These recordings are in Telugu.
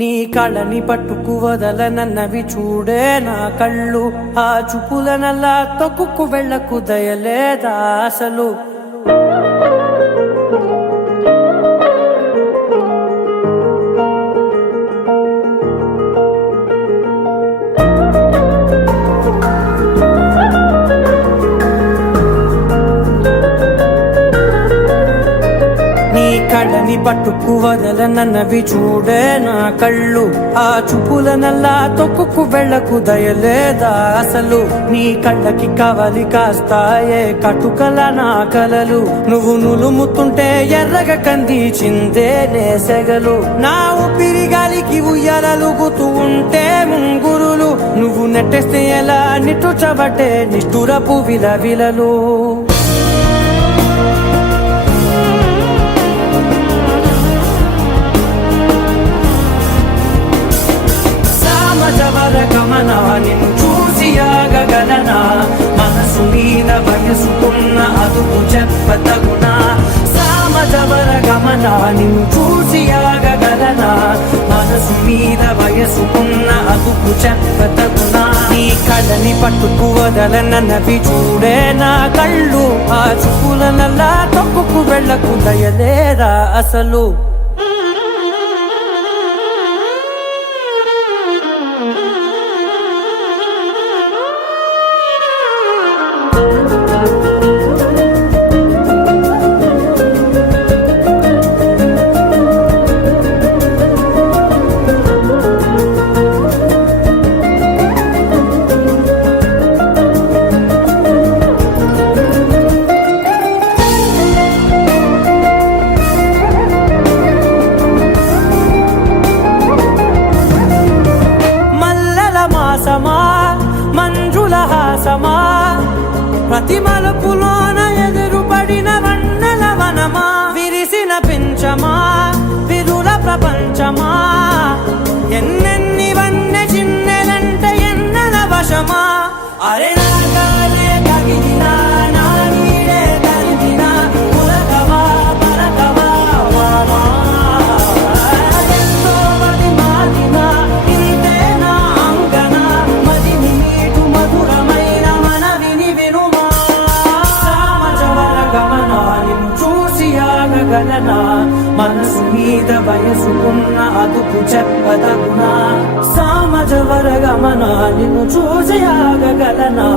నీ కళ్ళని పట్టుకు వదలనన్నవి చూడే నా కళ్ళు, ఆ చూపులనల్లా తొక్కుకు వెళ్ళకు దయలేదా అసలు. కళ్ళని పట్టుకు వదలనన్నవి చూడే నా కళ్ళు, ఆ చూపులనల్లా తొక్కుకు వెళ్ళకు దయలేదా అసలు. నీ కళ్ళకి కవలి కాస్తాయే కటుకల నా కలలు, నువ్వు నులుముతుంటే ఎర్రగ కందిచిందే నేసెగలు. నా ఊపిరి గాలికి ఉయ్యాలలుగుతూ ఉంటే ముంగురులు, నువ్వు నెట్టేస్తే ఎలా నిట్టుచబట్టే నిష్ఠురపు విలవిలలు. గమనా నిన్ను చూసి ఆగగలనా, మనసు మీద వయసుకున్న అదుపు చెప్పతగునా. సామజవర గమనా నిన్ను చూసి ఆగగలనా, మనసు మీద వయసుకున్న అదుపు చెప్పతగునా. నీ కళ్ళని పట్టుకు వదలనన్నవి చూడే నా కళ్ళు, ఆ చూపులనల్లా తొక్కుకు వెళ్ళకు దయలేదా అసలు. మంజుల హాసమా, ప్రతి మలుపులోన ఎదురుపడిన వన్నెల వనమా, విరిసిన పించమా విరుల ప్రపంచమా, ఎన్నెన్ని వన్నె చిన్నెలంటే ఎన్నెల వశమా. అరే నాగాలే తగిలినా నా నీడే తరిమినా, పులకవా పలకవా వామా, ఎంతో మది మాదినా ఇంతే నా అంగన, మదిని నీటు మధురమైన మనవిని వినుమా. సామజవర గమనా నిన్ను చూసి ఆగగలనా, మనసు మీద వయసుకున్న అదుపు చెప్పదగునా. సామజవర గమనా నిన్ను చూసి ఆగగలనా,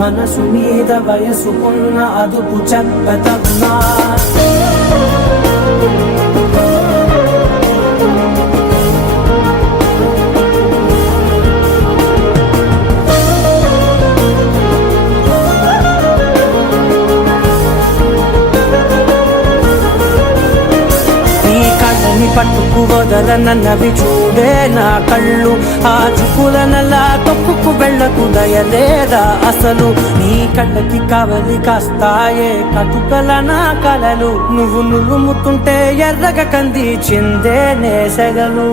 మనసు మీద వయసుకున్న అదుపు చెప్పదగునా. పట్టుకు వదలనన్నవి చూడే నా కళ్ళు, ఆ చూపులనల్లా తొక్కుకు వెళ్ళకు దయలేదా అసలు. నీ కళ్ళకి కవలి కాస్తాయే కటుకల నా కలలు, నువ్వు నులుముతుంటే ఎర్రగ కందిచిందే నేసెగలు.